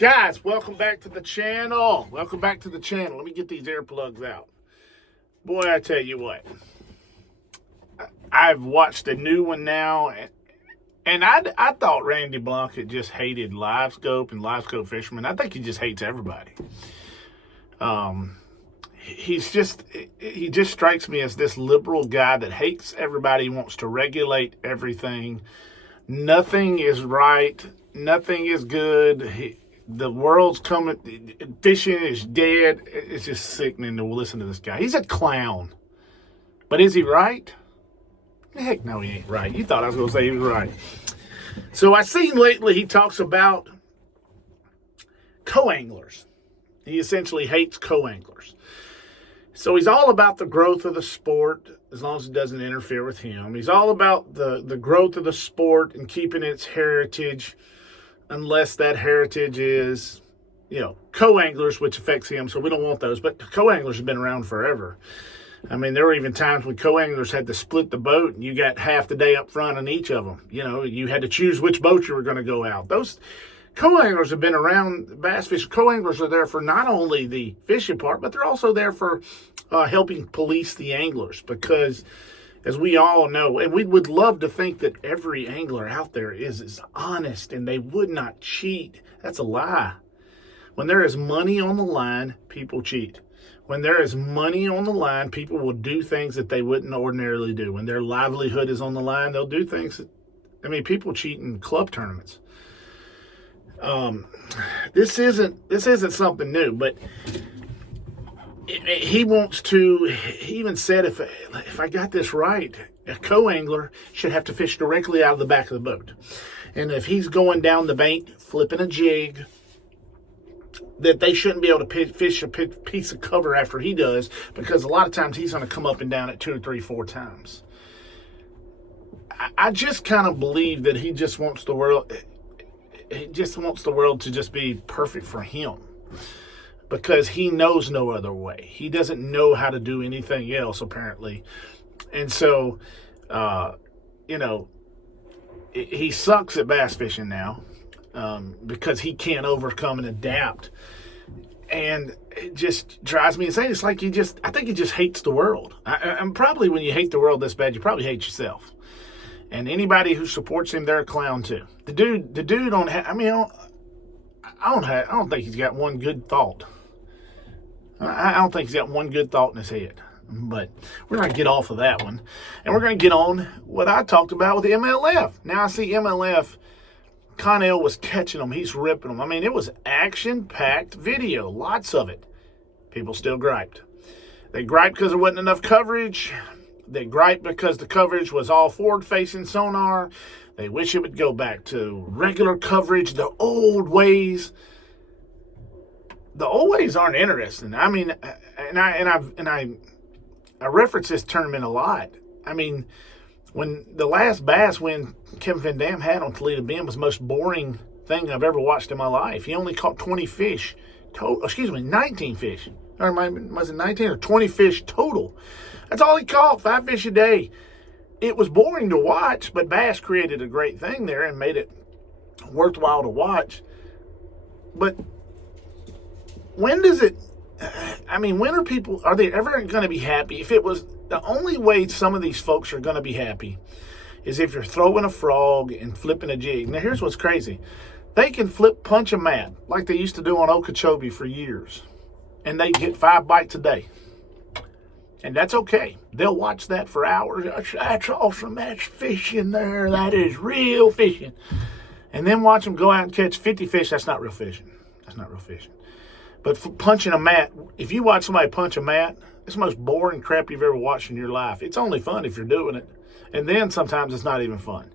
Guys, welcome back to the channel. Welcome back to the channel. Let me get these earplugs out. Boy, I tell you what. I've watched a new one now, and I thought Randy Blanc just hated Livescope and Livescope fishermen. I think he just hates everybody. He just strikes me as this liberal guy that hates everybody, wants to regulate everything. Nothing is right. Nothing is good. The world's coming, fishing is dead. It's just sickening to listen to this guy. He's a clown. But is he right? Heck no, he ain't right. You thought I was going to say he was right. So I seen lately he talks about coanglers. He essentially hates coanglers. So he's all about the growth of the sport as long as it doesn't interfere with him. He's all about the growth of the sport and keeping its heritage, unless that heritage is, co-anglers, which affects him, so we don't want those. But co-anglers have been around forever. I mean, there were even times when co-anglers had to split the boat, and you got half the day up front on each of them. You had to choose which boat you were going to go out. Those co-anglers have been around bass fishing. Co-anglers are there for not only the fishing part, but they're also there for helping police the anglers, because as we all know, and we would love to think that every angler out there is honest and they would not cheat. That's a lie. When there is money on the line, people cheat. When there is money on the line, people will do things that they wouldn't ordinarily do. When their livelihood is on the line, they'll do things people cheat in club tournaments. This isn't something new, but he even said, if I got this right, a co-angler should have to fish directly out of the back of the boat. And if he's going down the bank, flipping a jig, that they shouldn't be able to fish a piece of cover after he does, because a lot of times he's going to come up and down it 2, 3, 4 times. I just kind of believe that he just wants the world to just be perfect for him, because he knows no other way. He doesn't know how to do anything else, apparently. And so, he sucks at bass fishing now because he can't overcome and adapt. And it just drives me insane. It's like I think he just hates the world. And probably when you hate the world this bad, you probably hate yourself. And anybody who supports him, they're a clown too. The dude don't have, I don't think he's got one good thought. I don't think he's got one good thought in his head. But we're going to get off of that one. And we're going to get on what I talked about with the MLF. Now I see MLF, Connell was catching them. He's ripping them. I mean, it was action-packed video. Lots of it. People still griped. They griped because there wasn't enough coverage. They griped because the coverage was all forward-facing sonar. They wish it would go back to regular coverage, the old ways. The old ways aren't interesting. I mean, I reference this tournament a lot. I mean, when the last bass win Kevin Van Dam had on Toledo Bend was the most boring thing I've ever watched in my life. He only caught 19 fish. Or was it 19 or 20 fish total? That's all he caught, 5 fish a day. It was boring to watch, but bass created a great thing there and made it worthwhile to watch. But when are they ever going to be happy? If it was the only way some of these folks are going to be happy is if you're throwing a frog and flipping a jig. Now, here's what's crazy. They can punch a mat like they used to do on Okeechobee for years, and they get 5 bites a day. And that's okay. They'll watch that for hours. That's awesome. That's fishing there. That is real fishing. And then watch them go out and catch 50 fish. That's not real fishing. But for punching a mat, if you watch somebody punch a mat, it's the most boring crap you've ever watched in your life. It's only fun if you're doing it. And then sometimes it's not even fun.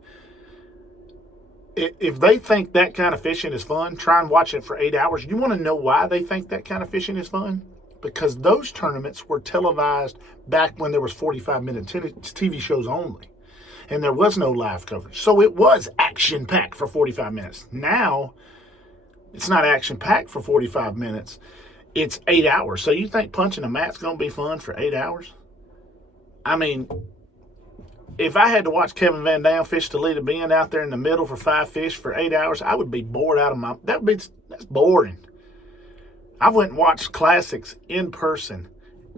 If they think that kind of fishing is fun, try and watch it for 8 hours. You want to know why they think that kind of fishing is fun? Because those tournaments were televised back when there was 45-minute TV shows only. And there was no live coverage. So it was action-packed for 45 minutes. Now, it's not action-packed for 45 minutes. It's 8 hours. So you think punching a mat's going to be fun for 8 hours? I mean, if I had to watch Kevin Van Dam fish the lead of being out there in the middle for 5 fish for 8 hours, I would be bored out of my. That's boring. I went and watched classics in person,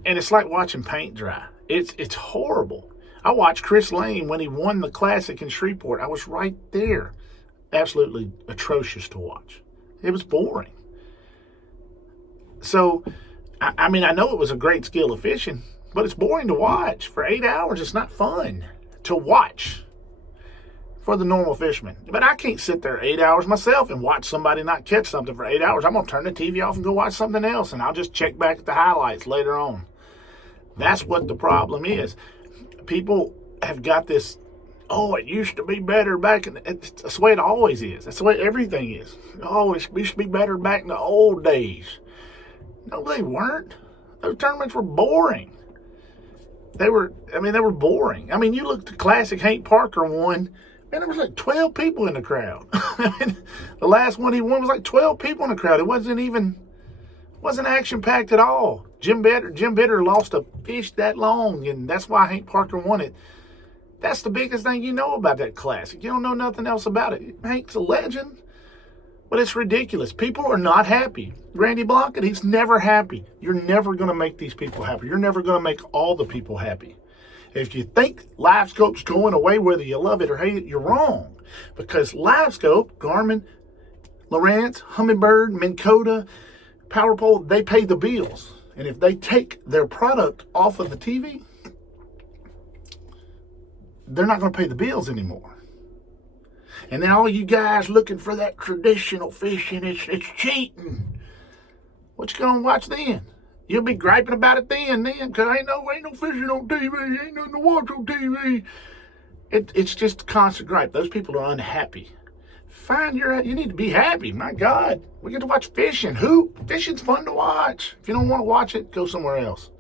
and it's like watching paint dry. It's horrible. I watched Chris Lane when he won the Classic in Shreveport. I was right there. Absolutely atrocious to watch. It was boring. So, I mean, I know it was a great skill of fishing, but it's boring to watch. For 8 hours, it's not fun to watch for the normal fisherman. But I can't sit there 8 hours myself and watch somebody not catch something for 8 hours. I'm going to turn the TV off and go watch something else, and I'll just check back at the highlights later on. That's what the problem is. People have got this, oh, it used to be better back in, that's the way it always is. That's the way everything is. Oh, it used to be better back in the old days. No, they weren't. Those tournaments were boring. They were boring. I mean, you look at the Classic Hank Parker one, man, there was like 12 people in the crowd. The last one he won was like 12 people in the crowd. It wasn't action-packed at all. Jim Bitter lost a fish that long, and that's why Hank Parker won it. That's the biggest thing you know about that Classic. You don't know nothing else about it. Hank's a legend, but it's ridiculous. People are not happy. Randy Blanket, he's never happy. You're never going to make these people happy. You're never going to make all the people happy. If you think Livescope's going away, whether you love it or hate it, you're wrong. Because Livescope, Garmin, Lowrance, Humminbird, Minn Kota, Power Pole, they pay the bills. And if they take their product off of the TV, they're not going to pay the bills anymore. And then all you guys looking for that traditional fishing, it's cheating. What you going to watch then? You'll be griping about it then, because ain't no fishing on TV, ain't nothing to watch on TV. It's just a constant gripe. Those people are unhappy. You need to be happy. My God, we get to watch fishing. Fishing's fun to watch. If you don't want to watch it, go somewhere else.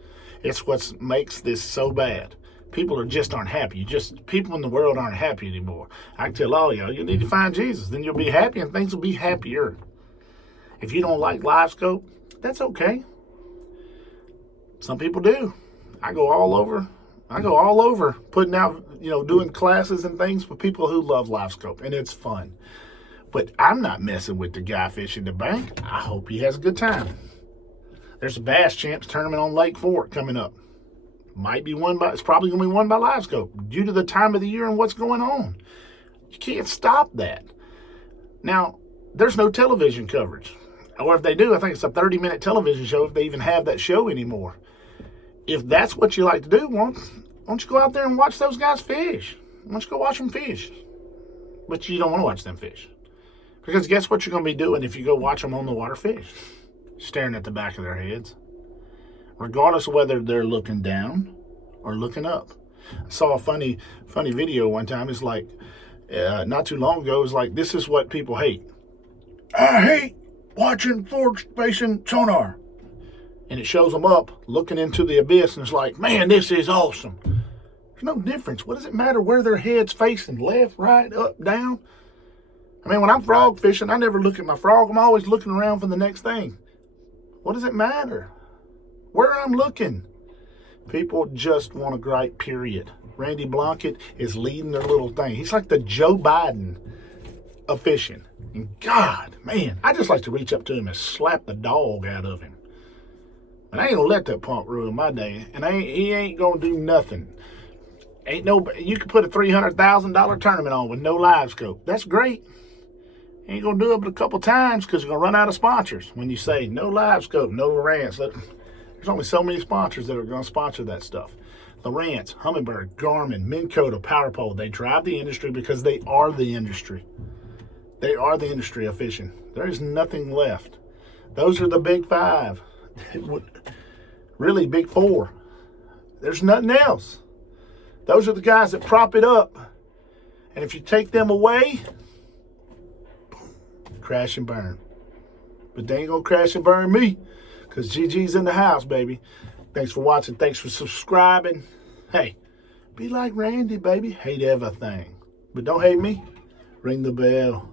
It's what makes this so bad. People aren't happy. People in the world aren't happy anymore. I can tell all y'all, you need to find Jesus. Then you'll be happy and things will be happier. If you don't like Livescope, that's okay. Some people do. I go all over putting out, doing classes and things for people who love Livescope, and it's fun. But I'm not messing with the guy fishing the bank. I hope he has a good time. There's a Bass Champs tournament on Lake Fork coming up. It's probably going to be won by Livescope due to the time of the year and what's going on. You can't stop that. Now, there's no television coverage. Or if they do, I think it's a 30-minute television show if they even have that show anymore. If that's what you like to do, why don't you go out there and watch those guys fish? Why don't you go watch them fish? But you don't want to watch them fish. Because guess what you're going to be doing if you go watch them on the water fish? Staring at the back of their heads. Regardless of whether they're looking down or looking up. I saw a funny video one time. It's like, not too long ago, it's like, this is what people hate. I hate watching forward-facing sonar. And it shows them up looking into the abyss, and it's like, man, this is awesome. There's no difference. What does it matter where their head's facing? Left, right, up, down? I mean, when I'm frog fishing, I never look at my frog. I'm always looking around for the next thing. What does it matter? Where I'm looking. People just want to gripe, period. Randy Blanket is leading their little thing. He's like the Joe Biden of fishing. And God, man, I just like to reach up to him and slap the dog out of him. And I ain't gonna let that punk ruin my day. And he ain't gonna do nothing. You could put a $300,000 tournament on with no Livescope. That's great. Ain't gonna do it but a couple times because you're gonna run out of sponsors. When you say no Livescope, no Lowrance, there's only so many sponsors that are gonna sponsor that stuff. Lowrance, Humminbird, Garmin, Minn Kota, Power Pole, they drive the industry because they are the industry. They are the industry of fishing. There is nothing left. Those are the big five. Really, big four. There's nothing else. Those are the guys that prop it up. And if you take them away, boom, crash and burn. But they ain't gonna crash and burn me, because GG's in the house, baby. Thanks for watching. Thanks for subscribing. Hey, be like Randy, baby. Hate everything. But don't hate me. Ring the bell.